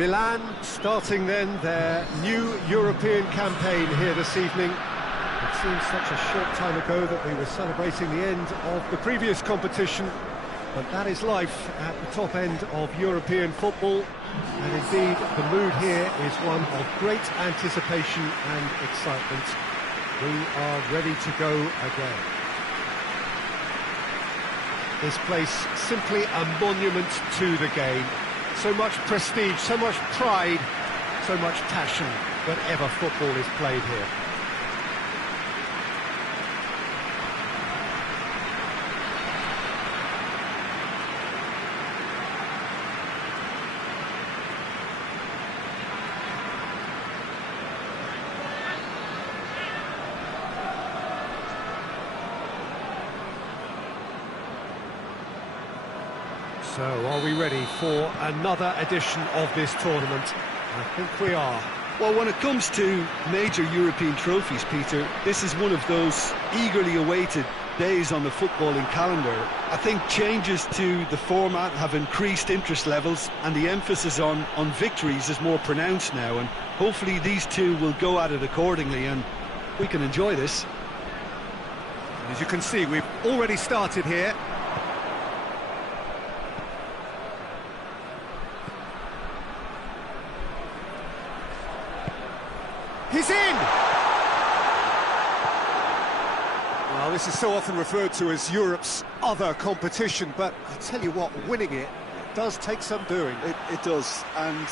Milan starting then their new European campaign here this evening. It seems such a short time ago that we were celebrating the end of the previous competition, but that is life at the top end of European football, and indeed the mood here is one of great anticipation and excitement. We are ready to go again. This place simply a monument to the game. So much prestige, so much pride, so much passion whenever football is played here. So, are we ready for another edition of this tournament? I think we are. Well, when it comes to major European trophies, Peter, this is one of those eagerly awaited days on the footballing calendar. I think changes to the format have increased interest levels, and the emphasis on victories is more pronounced now, and hopefully these two will go at it accordingly, and we can enjoy this. As you can see, we've already started here. He's in! Well, this is so often referred to as Europe's other competition, but I tell you what, winning it does take some doing. It does, and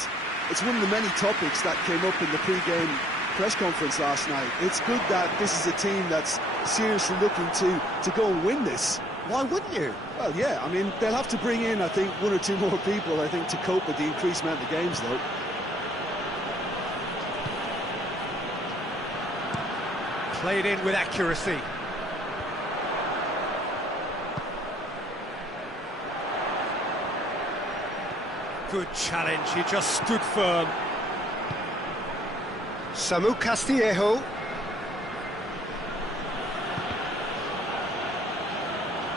it's one of the many topics that came up in the pre-game press conference last night. It's good that this is a team that's seriously looking to go and win this. Why wouldn't you? Well, yeah, I mean, they'll have to bring in, I think, one or two more people, I think, to cope with the increased amount of games, though. Played in with accuracy. Good challenge, he just stood firm. Samu Castillejo.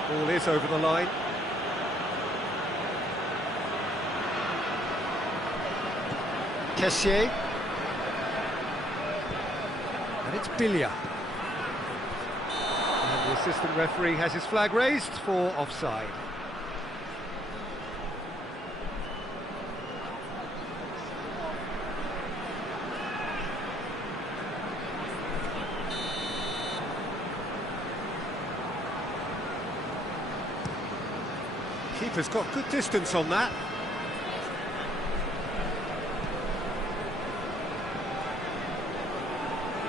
Ball is over the line. Kessié. And it's Bilia. And the assistant referee has his flag raised for offside. Keeper's got good distance on that.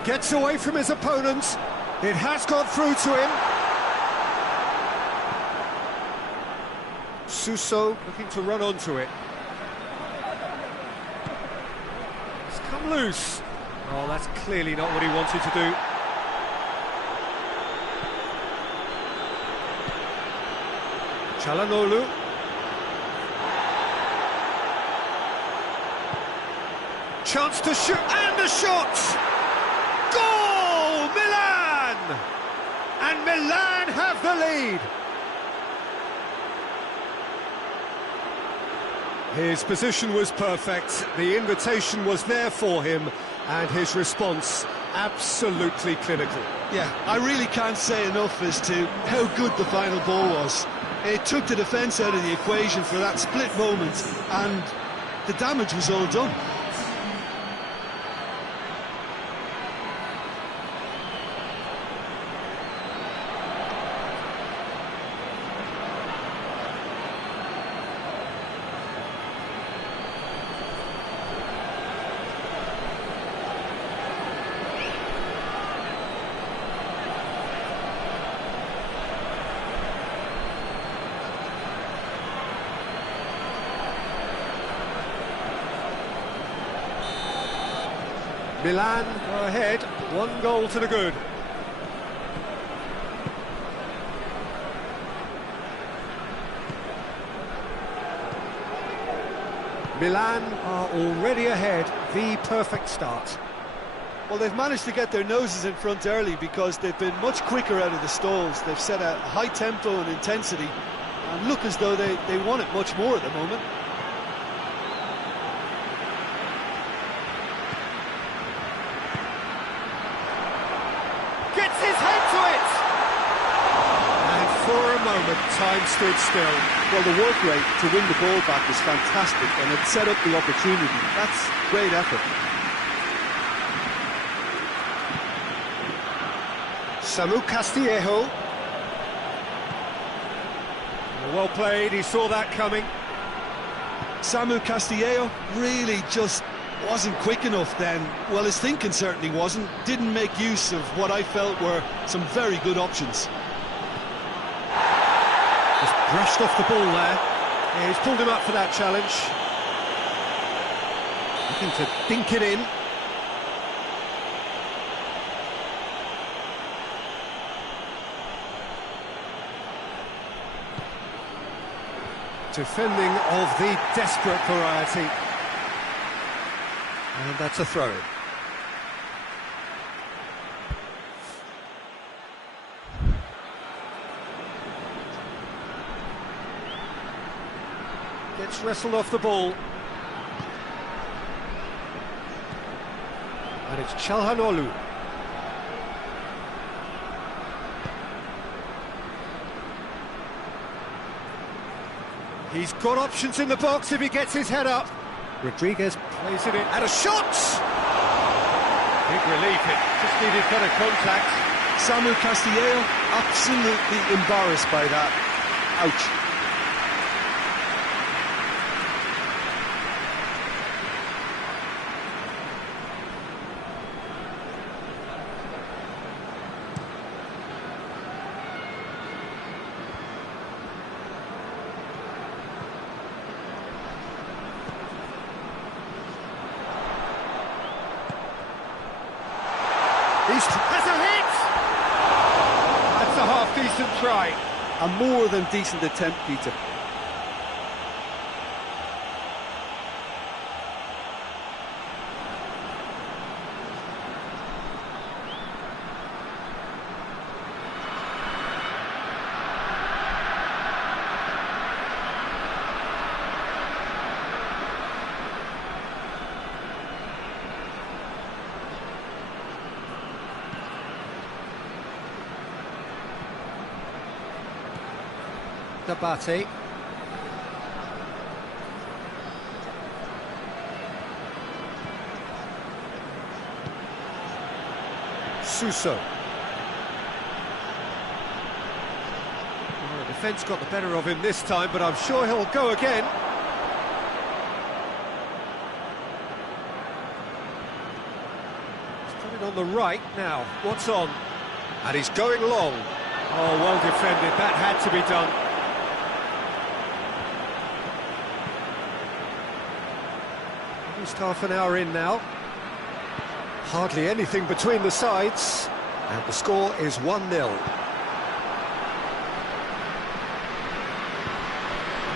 Gets away from his opponent. It has got through to him. Suso looking to run onto it. It's come loose. Oh, that's clearly not what he wanted to do. Çalhanoğlu. Chance to shoot, and a shot! Goal! Milan! And Milan have the lead. His position was perfect, the invitation was there for him, and his response absolutely clinical. Yeah, I really can't say enough as to how good the final ball was. It took the defence out of the equation for that split moment, and the damage was all done. Milan are ahead, 1 goal to the good. Milan are already ahead, the perfect start. Well, they've managed to get their noses in front early because they've been much quicker out of the stalls. They've set a high tempo and intensity and look as though they want it much more at the moment. but time stood still. Well, the work rate to win the ball back was fantastic, and it set up the opportunity. That's great effort. Samu Castillejo. Well played, he saw that coming. Samu Castillejo really just wasn't quick enough then. Well, his thinking certainly wasn't. Didn't make use of what I felt were some very good options. Just brushed off the ball there. Yeah, he's pulled him up for that challenge. Looking to dink it in. Defending of the desperate variety. And that's a throw. Gets wrestled off the ball. And it's Çalhanoğlu. He's got options in the box if he gets his head up. Rodriguez plays it in, and a shot! Big relief, it just needed better contact. Samu Castillejo, absolutely embarrassed by that. Ouch. Has a hit! That's a half-decent try. A more than decent attempt, Peter. Dabate. Suso. Well, the defence got the better of him this time, but I'm sure he'll go again. He's got it on the right now. What's on? And he's going long. Oh, well defended. That had to be done. Just half an hour in now. Hardly anything between the sides. And the score is 1-0.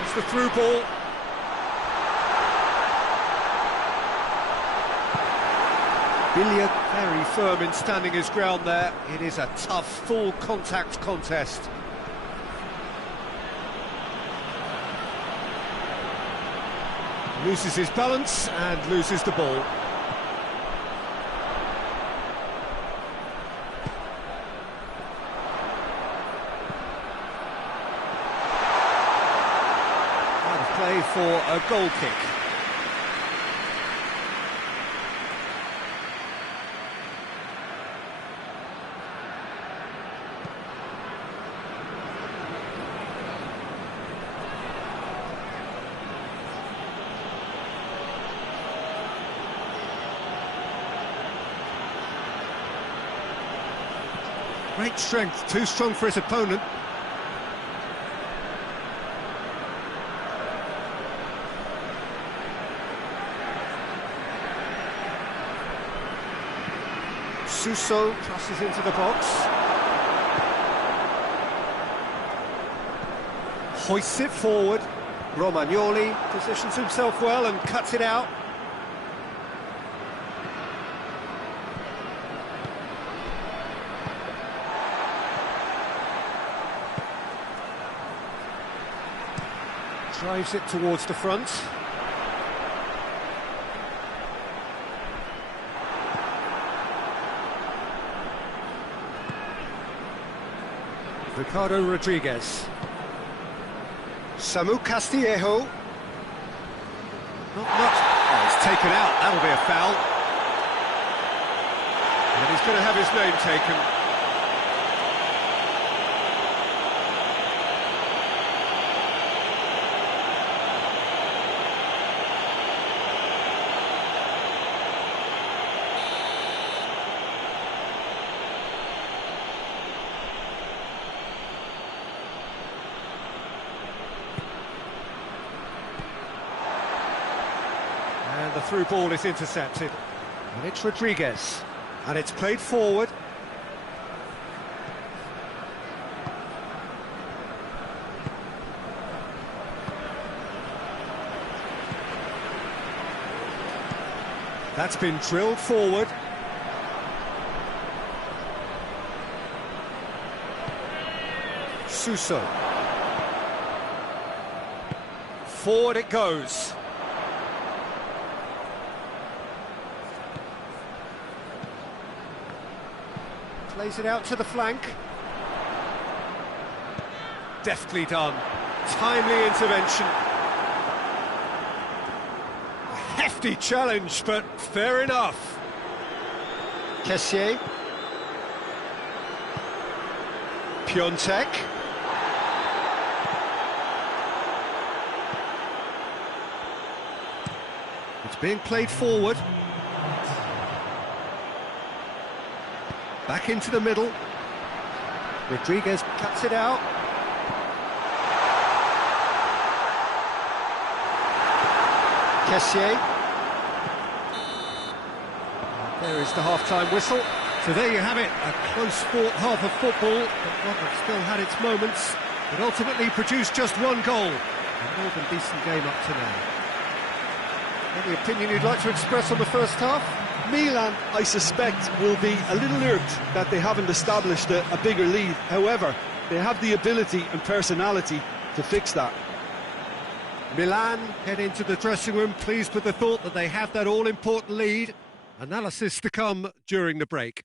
It's the through ball. Billiard very firm in standing his ground there. It is a tough, full contact contest. Loses his balance and loses the ball. Out of play for a goal kick. Great strength, too strong for his opponent. Suso crosses into the box. Hoists it forward. Romagnoli positions himself well and cuts it out. Drives it towards the front. Ricardo Rodriguez. Samu Castillejo. Not much. Oh, it's taken out. That'll be a foul. And he's going to have his name taken. And the through ball is intercepted. And it's Rodriguez. And it's played forward. That's been drilled forward. Suso. Forward it goes. Plays it out to the flank. Deftly done. Timely intervention. A hefty challenge, but fair enough. Kessié. Piontek. It's being played forward. Back into the middle. Rodriguez cuts it out. Kessié. There is the half-time whistle. So there you have it, a close-fought half of football, but one that still had its moments, but ultimately produced just one goal. A more than decent game up to now. Any opinion you'd like to express on the first half? Milan, I suspect, will be a little irked that they haven't established a bigger lead. However, they have the ability and personality to fix that. Milan head into the dressing room pleased with the thought that they have that all-important lead. Analysis to come during the break.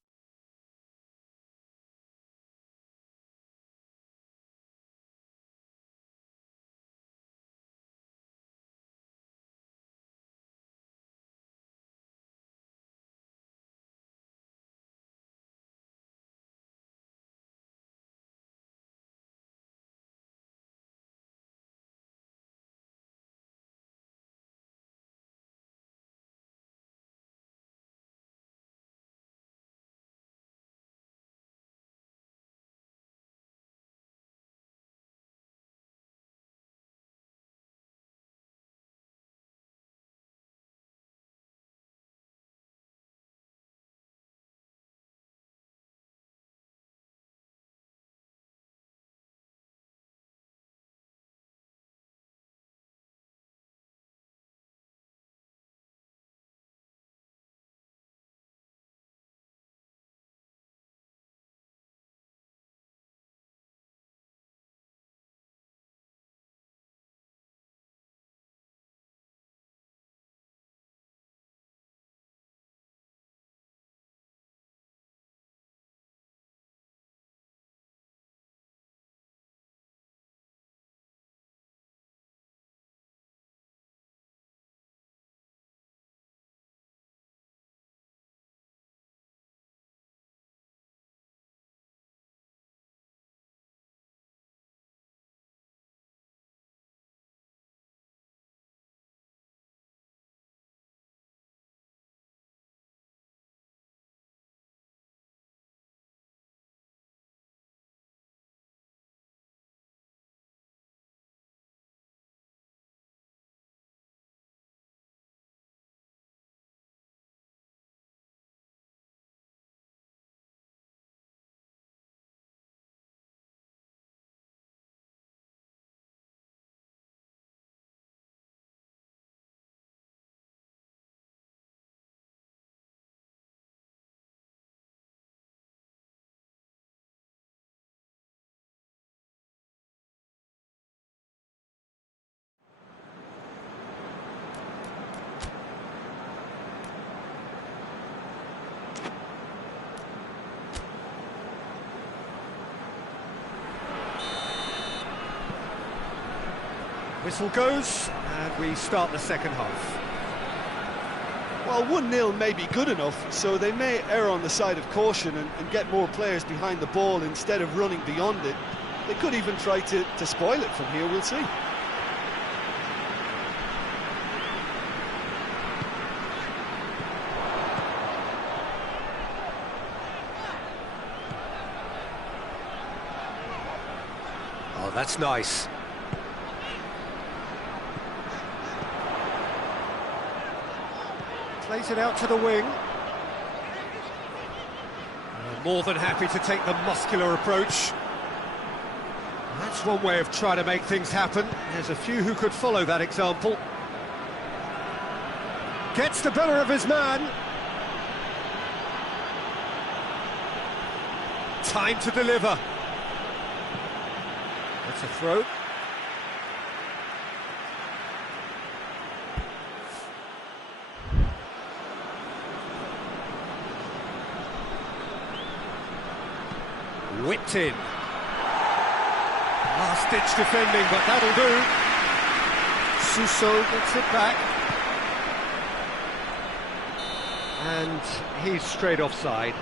Whistle goes, and we start the second half. Well, 1-0 may be good enough, so they may err on the side of caution and get more players behind the ball instead of running beyond it. They could even try to spoil it from here, we'll see. Oh, that's nice. Plays it out to the wing. More than happy to take the muscular approach. That's one way of trying to make things happen. There's a few who could follow that example. Gets the better of his man. Time to deliver. That's a throw. Whipped in. Last-ditch defending, but that'll do. Suso gets it back. And he's straight offside.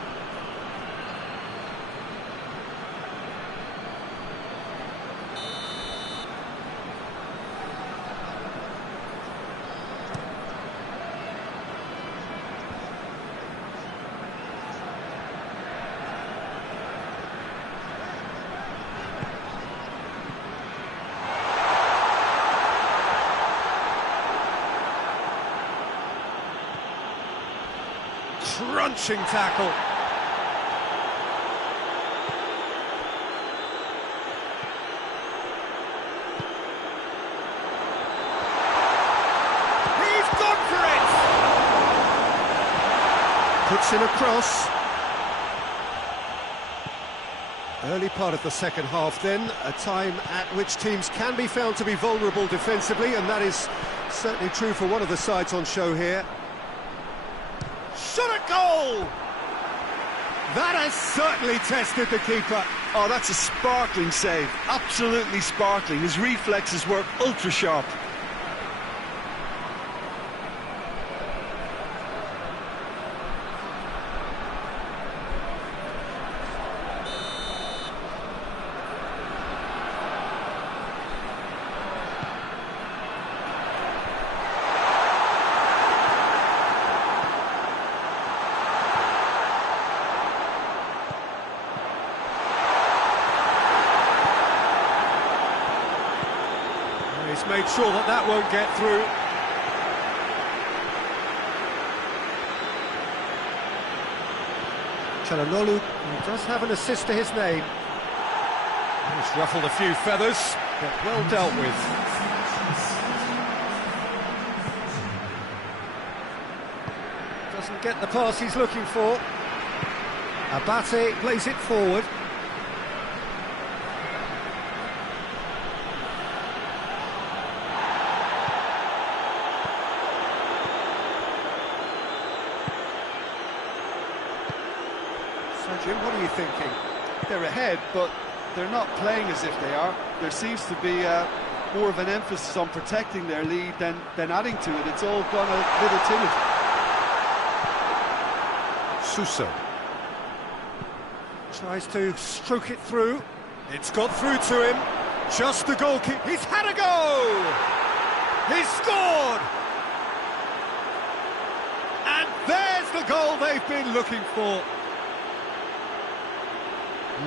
Crunching tackle. He's gone for it! Puts in a cross. Early part of the second half then, a time at which teams can be found to be vulnerable defensively, and that is certainly true for one of the sides on show here. Shot at goal! That has certainly tested the keeper. Oh, that's a sparkling save. Absolutely sparkling. His reflexes were ultra sharp. He's made sure that that won't get through. Çalhanoğlu does have an assist to his name. He's ruffled a few feathers, but well dealt with. Doesn't get the pass he's looking for. Abate plays it forward. Jim, what are you thinking? They're ahead, but they're not playing as if they are. There seems to be more of an emphasis on protecting their lead than adding to it. It's all gone a little timid. Suso tries to stroke it through. It's got through to him. Just the goalkeeper. He's had a go! He's scored! And there's the goal they've been looking for.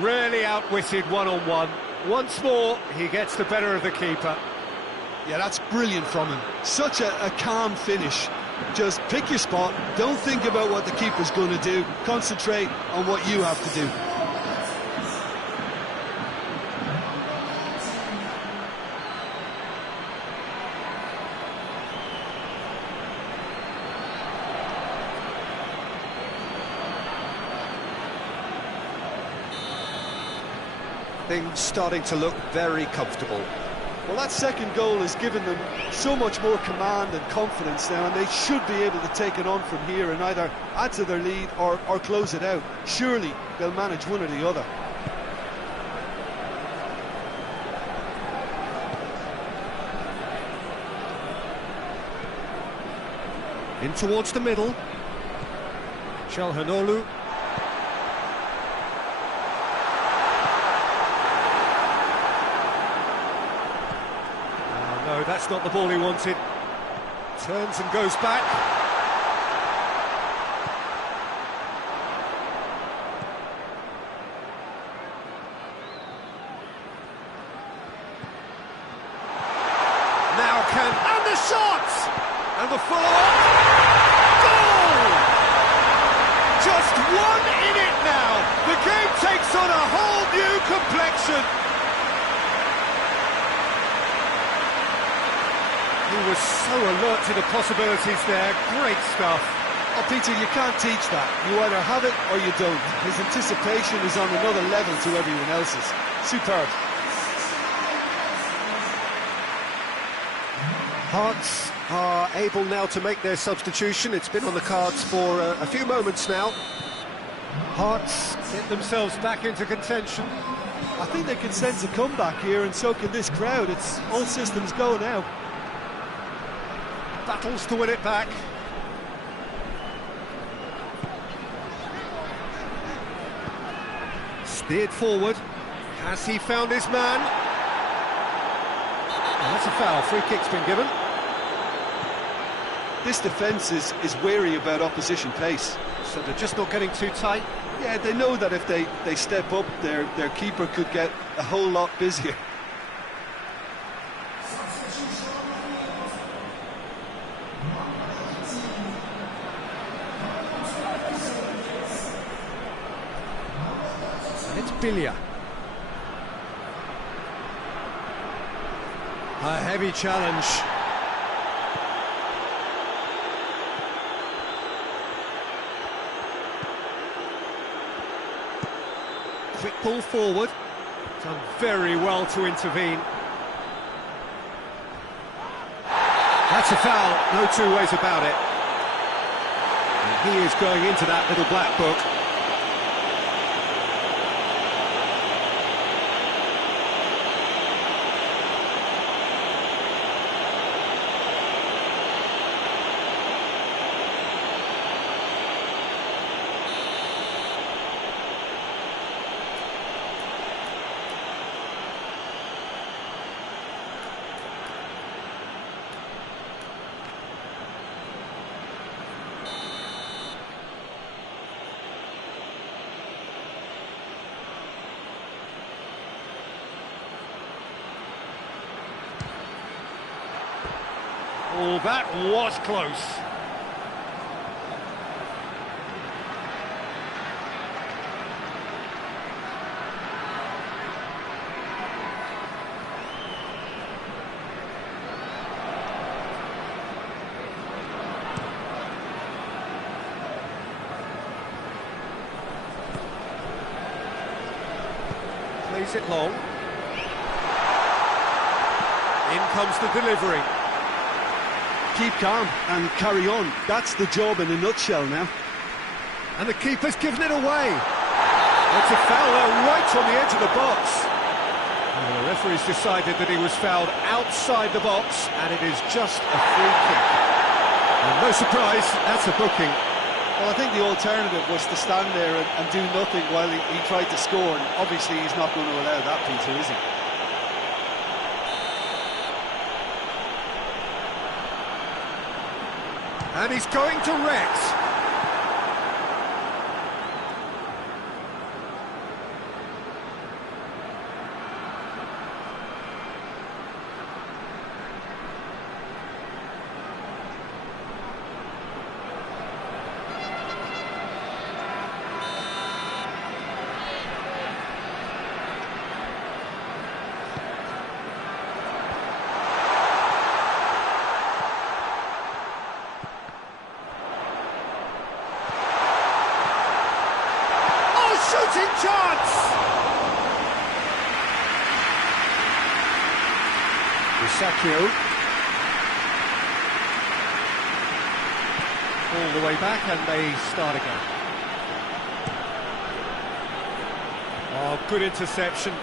Really outwitted one-on-one. Once more, he gets the better of the keeper. Yeah, that's brilliant from him. Such a calm finish. Just pick your spot, don't think about what the keeper's going to do, concentrate on what you have to do. Things starting to look very comfortable. Well, that second goal has given them so much more command and confidence now, and they should be able to take it on from here and either add to their lead or close it out. Surely they'll manage one or the other. In towards the middle. Chalhanoglu. No, that's not the ball he wanted. Turns and goes back. Now and the shot! And the follow-up. Goal! Just one in it now. The game takes on a whole new complexion. He was so alert to the possibilities there. Great stuff. Oh, Peter, you can't teach that. You either have it or you don't. His anticipation is on another level to everyone else's. Superb. Hearts are able now to make their substitution. It's been on the cards for a few moments now. Hearts get themselves back into contention. I think they can sense a comeback here, and so can this crowd. It's all systems go now. Battles to win it back. Steered forward. Has he found his man? And that's a foul. Free kick's been given. This defence is wary about opposition pace. So they're just not getting too tight. Yeah, they know that if they step up, their keeper could get a whole lot busier. It's Bilia. A heavy challenge. Quick ball forward. Done very well to intervene. That's a foul, no two ways about it. And he is going into that little black book. Oh, that was close. Plays it long. In comes the delivery. Keep calm and carry on. That's the job in a nutshell now. And the keeper's given it away. It's a foul right on the edge of the box. And the referee's decided that he was fouled outside the box, and it is just a free kick. And no surprise, that's a booking. Well, I think the alternative was to stand there and do nothing while he tried to score, and obviously he's not going to allow that, Peter, is he? And he's going to Rex. Shooting chance! Isakio. All the way back and they start again. Oh, good interception.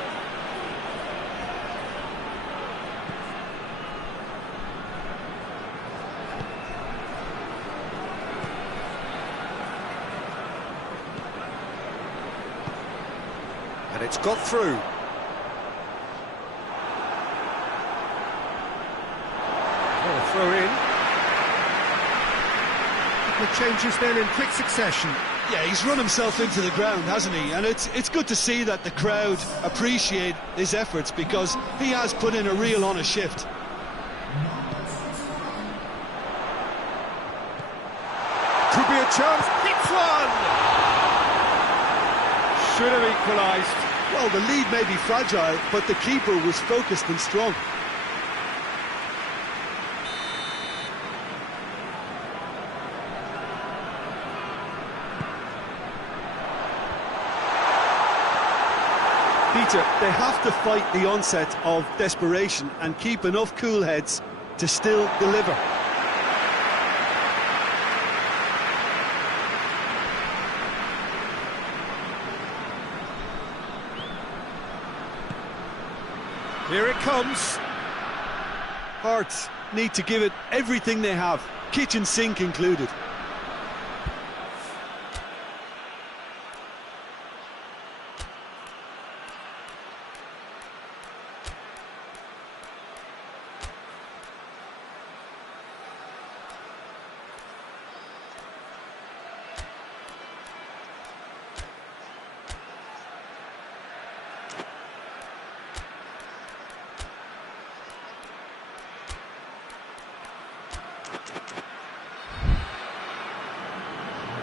And it's got through. Oh, a throw in. The changes then in quick succession. Yeah, he's run himself into the ground, hasn't he? And it's good to see that the crowd appreciate his efforts, because he has put in a real honest shift. Could be a chance. Hits one! Should have equalised. Well, the lead may be fragile, but the keeper was focused and strong. Peter, they have to fight the onset of desperation and keep enough cool heads to still deliver. Here it comes. Hearts need to give it everything they have, kitchen sink included.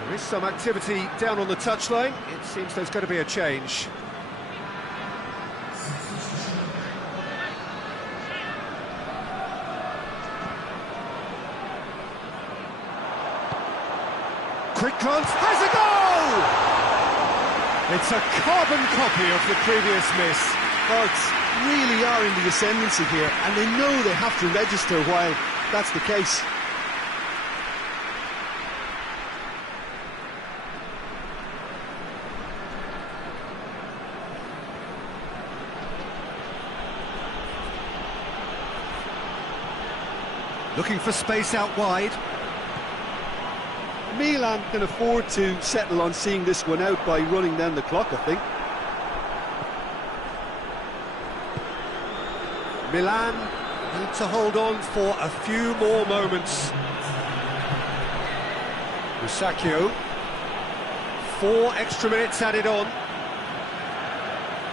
There is some activity down on the touchline. It seems there's going to be a change. Quick glance, has a goal! It's a carbon copy of the previous miss. Hearts really are in the ascendancy here, and they know they have to register while that's the case. Looking for space out wide. Milan can afford to settle on seeing this one out by running down the clock, I think. Milan need to hold on for a few more moments. Musacchio. 4 extra minutes added on.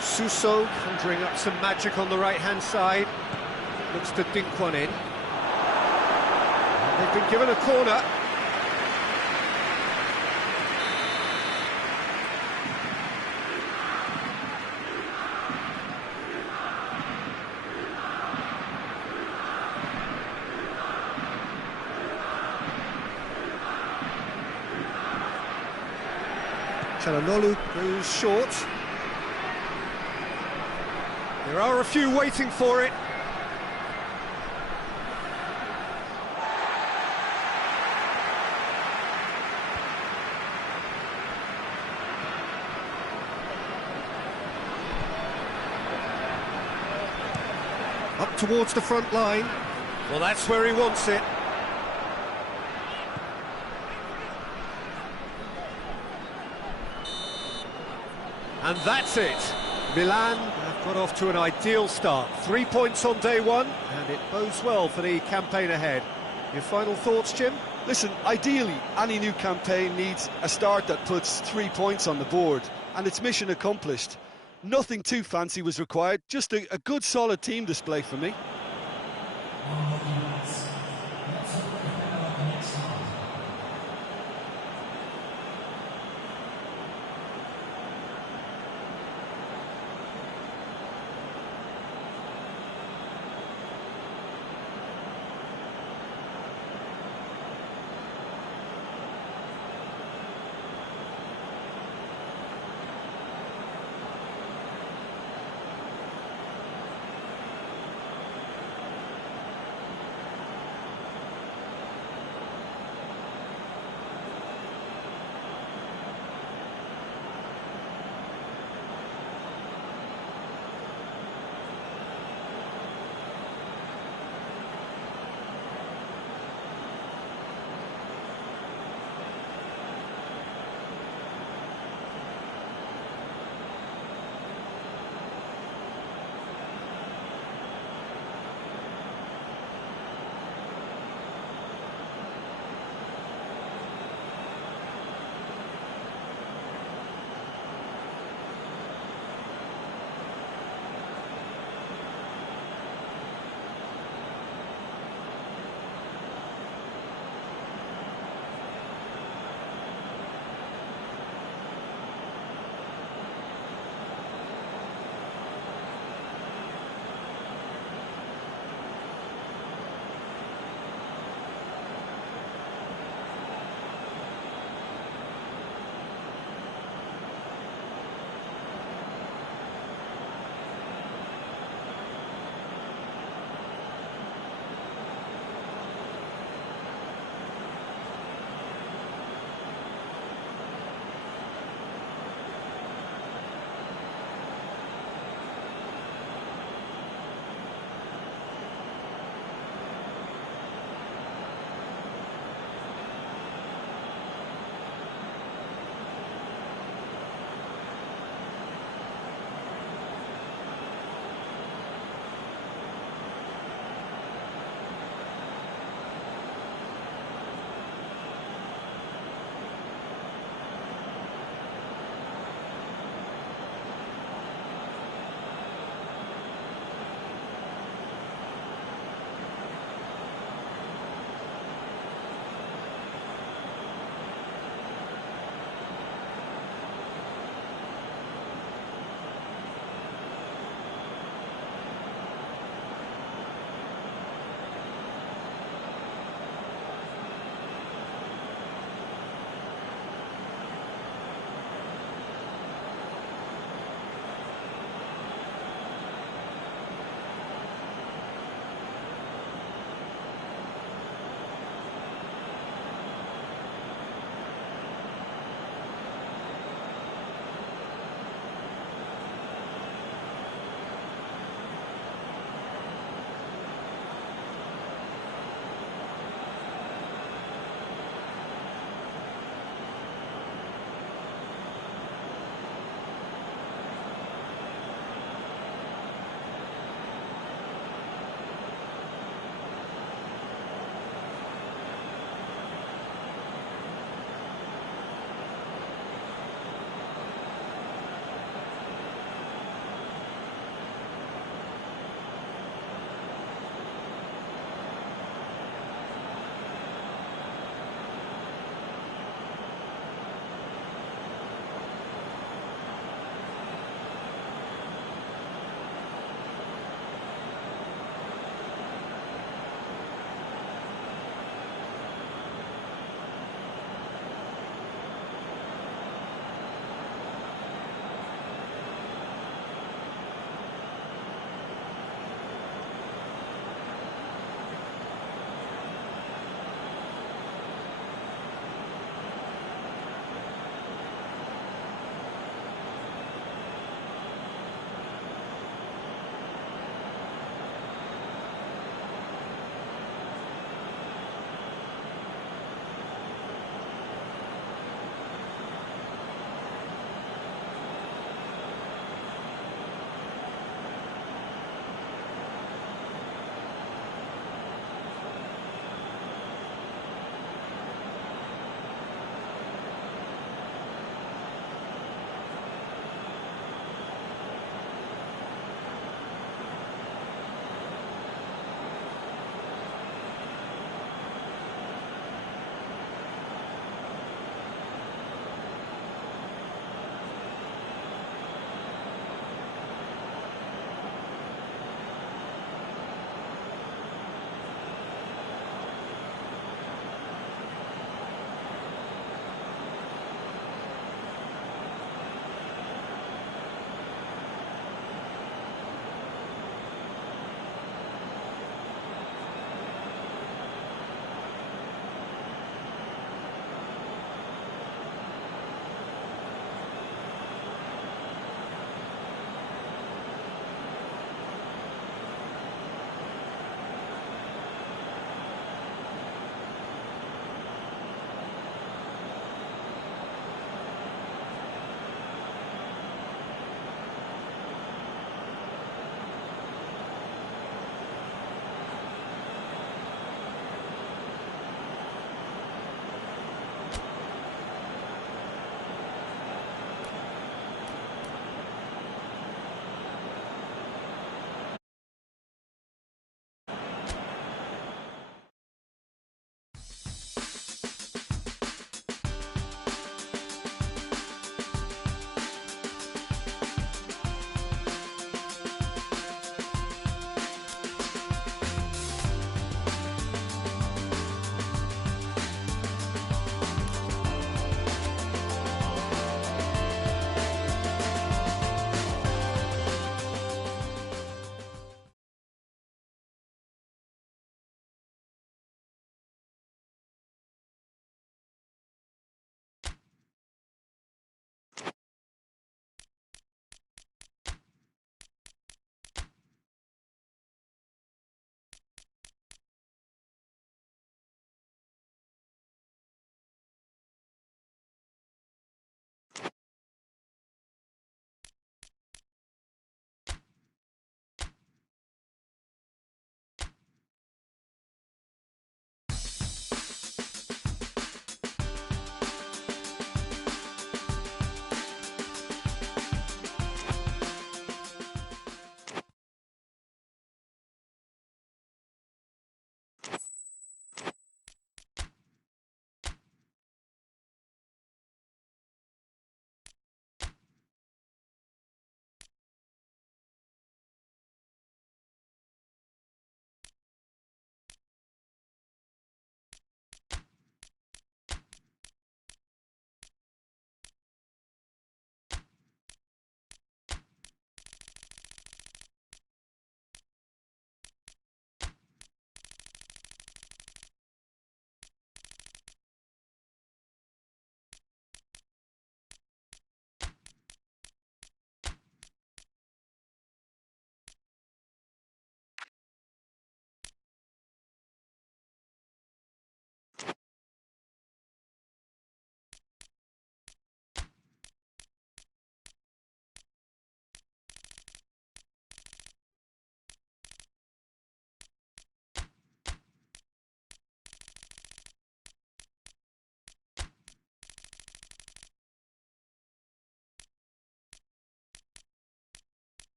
Suso conjuring up some magic on the right-hand side. Looks to dink one in. They've been given a corner. Çalhanoğlu goes short. There are a few waiting for it. Up towards the front line. Well, that's where he wants it. And that's it. Milan have got off to an ideal start. 3 points on day one, and it bodes well for the campaign ahead. Your final thoughts, Jim? Listen, ideally, any new campaign needs a start that puts 3 points on the board, and it's mission accomplished. Nothing too fancy was required, just a good solid team display for me.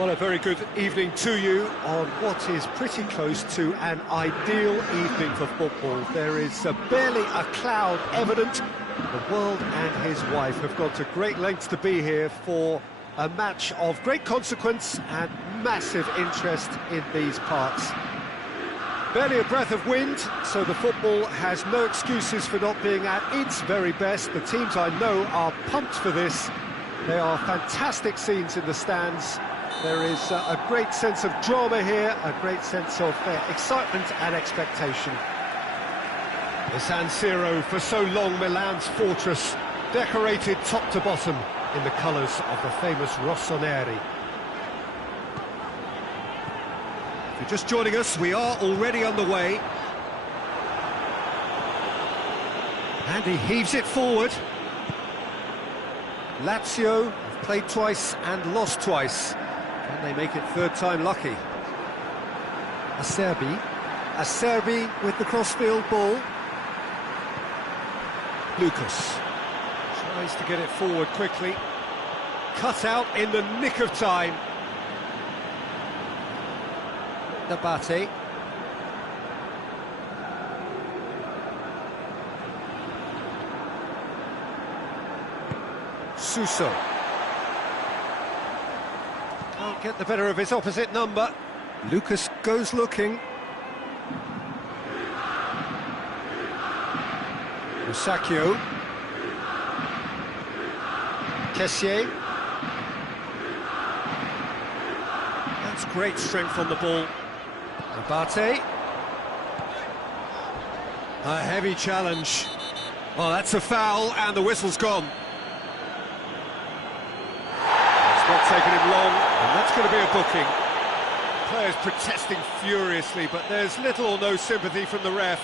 Well, a very good evening to you on what is pretty close to an ideal evening for football. There is barely a cloud evident. The world and his wife have gone to great lengths to be here for a match of great consequence and massive interest in these parts. Barely a breath of wind, so the football has no excuses for not being at its very best. The teams I know are pumped for this. There are fantastic scenes in the stands. There is a great sense of drama here, a great sense of excitement and expectation. The San Siro, for so long Milan's fortress, decorated top to bottom in the colours of the famous Rossoneri. If you're just joining us, we are already underway. And he heaves it forward. Lazio have played twice and lost twice. Can they make it third time lucky? Acerbi with the crossfield ball. Lucas tries to get it forward quickly. Cut out in the nick of time. Nabate. Suso. Can't get the better of his opposite number. Lucas goes looking. Musacchio. Kessié. That's great strength on the ball. Abate. A heavy challenge. Well, that's a foul, and the whistle's gone. It's not taking him long, and that's going to be a booking. Players protesting furiously, but there's little or no sympathy from the ref.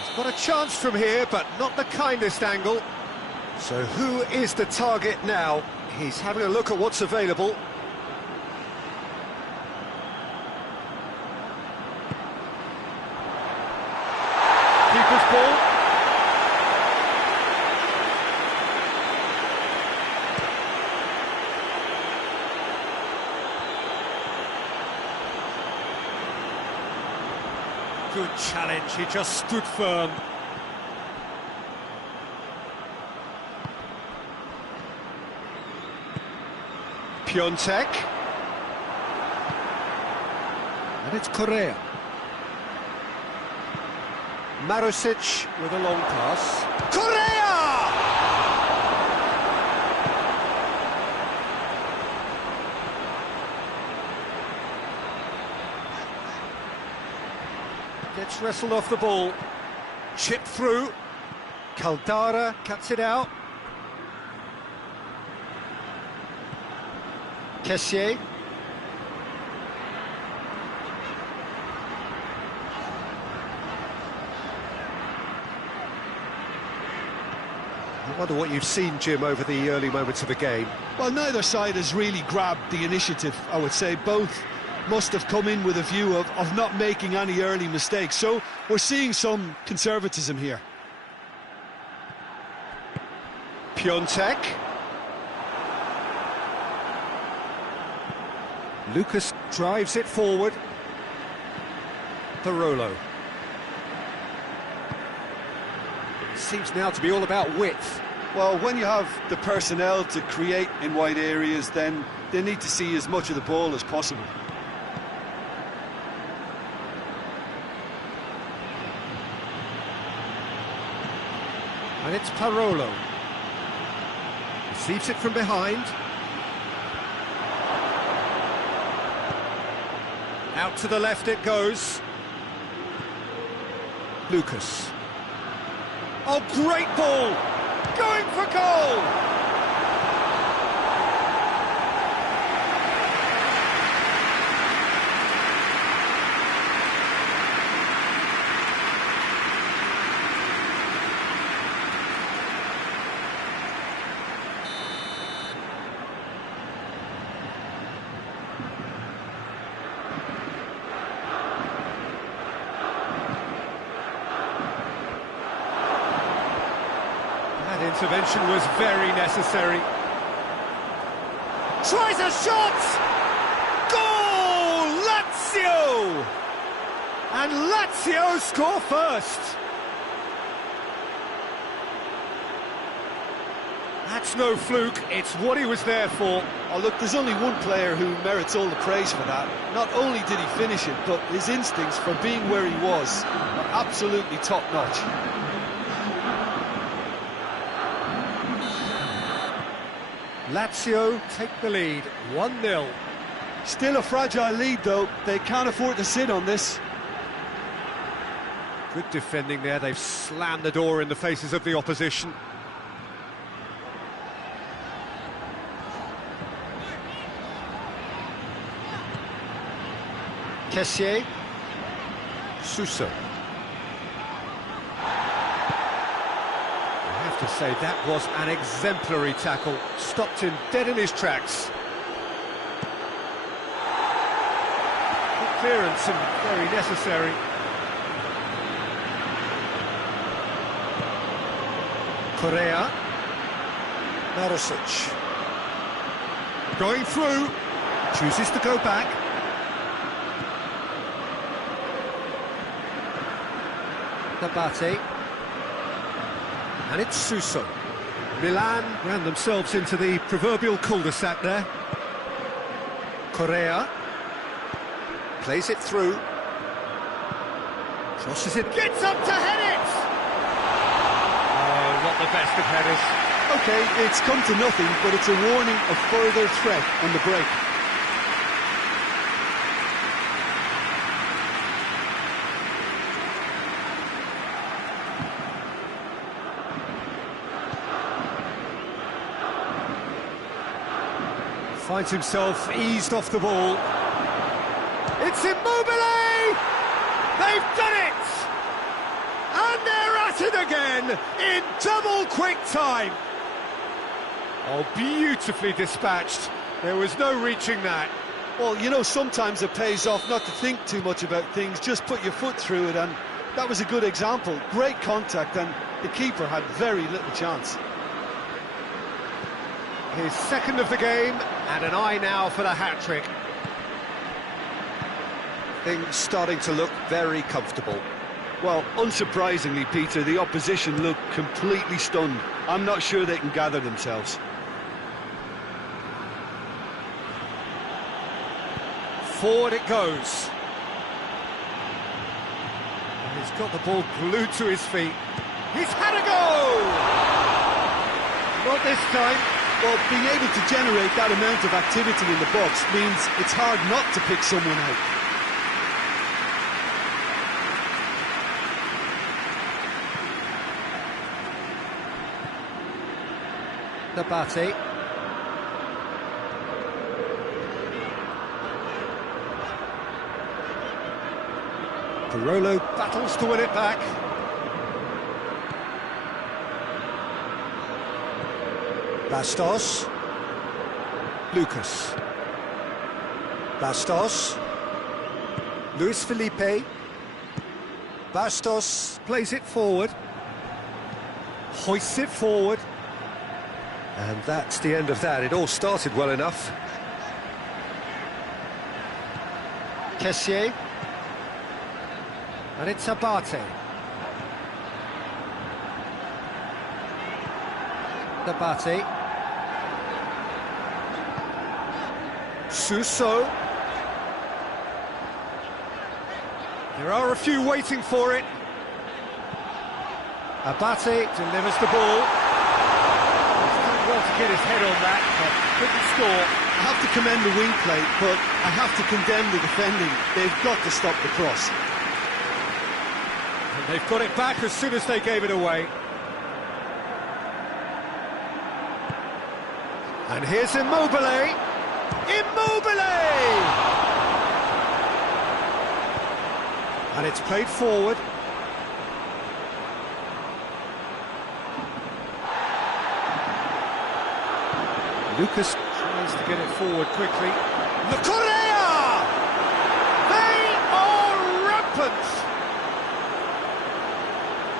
He's got a chance from here, but not the kindest angle. So who is the target now? He's having a look at what's available. Keeper's ball. Good challenge, he just stood firm. Piontek. And it's Correa. Marusic with a long pass. Correa! Gets wrestled off the ball. Chipped through. Caldara cuts it out. Kessié. I wonder what you've seen, Jim, over the early moments of the game. Well, neither side has really grabbed the initiative, I would say. Both must have come in with a view of not making any early mistakes. So we're seeing some conservatism here. Piontek. Lucas drives it forward. Parolo. Seems now to be all about width. Well, when you have the personnel to create in wide areas, then they need to see as much of the ball as possible. And it's Parolo. Receives it from behind. Out to the left it goes. Lucas. Oh, great ball! Going for goal! intervention was very necessary. Tries a shot! Goal! Lazio! And Lazio score first. That's no fluke, it's what he was there for. Oh look, there's only one player who merits all the praise for that. Not only did he finish it, but his instincts for being where he was are absolutely top-notch. Lazio take the lead, 1-0. Still a fragile lead though, they can't afford to sit on this. Good defending there, they've slammed the door in the faces of the opposition. Kessié, Suso. I have to say that was an exemplary tackle, stopped him dead in his tracks. Good clearance and very necessary. Correa, Marosic. Going through, chooses to go back. Abate, and it's Suso. Milan ran themselves into the proverbial cul-de-sac there. Correa plays it through, crosses it, gets up to head it! Oh, not the best of headers. Okay, it's come to nothing, but it's a warning of further threat on the break. Finds himself eased off the ball. It's Immobile! They've done it! And they're at it again in double quick time. Oh, beautifully dispatched. There was no reaching that. Well, you know, sometimes it pays off not to think too much about things, just put your foot through it, and that was a good example. Great contact, and the keeper had very little chance. His second of the game, and an eye now for the hat-trick. Things starting to look very comfortable. Well, unsurprisingly, Peter, the opposition look completely stunned. I'm not sure they can gather themselves. Forward it goes. And he's got the ball glued to his feet. He's had a go! Not this time. Well, being able to generate that amount of activity in the box means it's hard not to pick someone out. Abate. Pirolo battles to win it back. Bastos. Lucas. Bastos. Luis Felipe. Bastos plays it forward. Hoists it forward. And that's the end of that. It all started well enough. Kessié. And it's Abate. Abate. Suso. There are a few waiting for it. Abate delivers the ball. He's done well to get his head on that, but couldn't score. I have to commend the wing play, but I have to condemn the defending. They've got to stop the cross. And they've got it back as soon as they gave it away. And here's Immobile. Immobile! And it's played forward. Lucas tries to get it forward quickly. The Correa! They are rampant!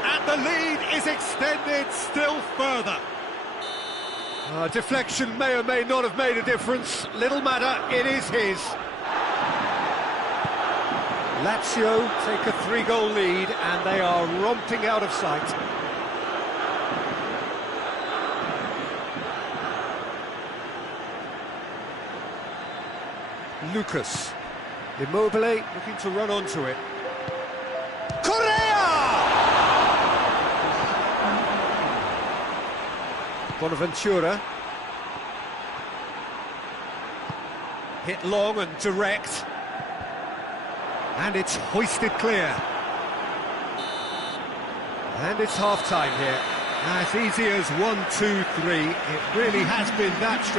And the lead is extended still further. Deflection may or may not have made a difference. Little matter, it is his. Lazio take a 3-goal lead and they are romping out of sight. Lucas. Immobile looking to run onto it. Correa! Bonaventura. Hit long and direct. And it's hoisted clear. And it's half-time here. As easy as 1, 2, 3. It really has been that straight.